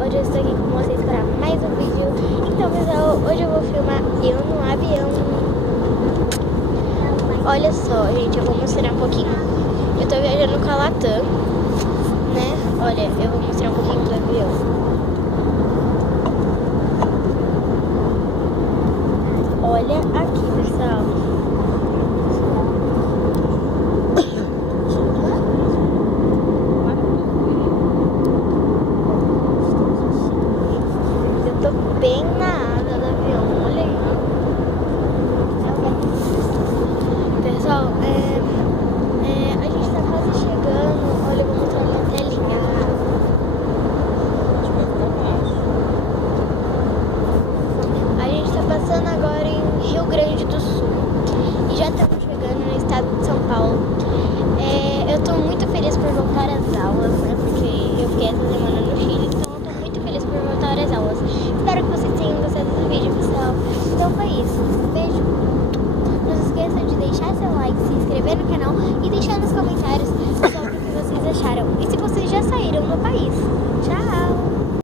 Hoje eu estou aqui com vocês para mais um vídeo. Então, pessoal, hoje eu vou filmar eu no avião. Olha só, gente, eu vou mostrar um pouquinho. Eu tô viajando com a Latam, né? Olha, eu vou mostrar um pouquinho do avião. Olha aqui, pessoal. Eu tô bem na asa do avião, olha aí. Pessoal, a gente tá quase chegando. Olha, eu vou mostrar minha telinha. A gente tá passando agora em Rio Grande do Sul e já estamos chegando no estado de São Paulo. Eu tô muito feliz por voltar às aulas, né? Porque eu fiquei essa semana no Chile, então eu tô muito feliz por voltar às aulas. Espero que vocês tenham gostado do vídeo, pessoal. Então foi isso. Beijo. Não se esqueça de deixar seu like, se inscrever no canal e deixar nos comentários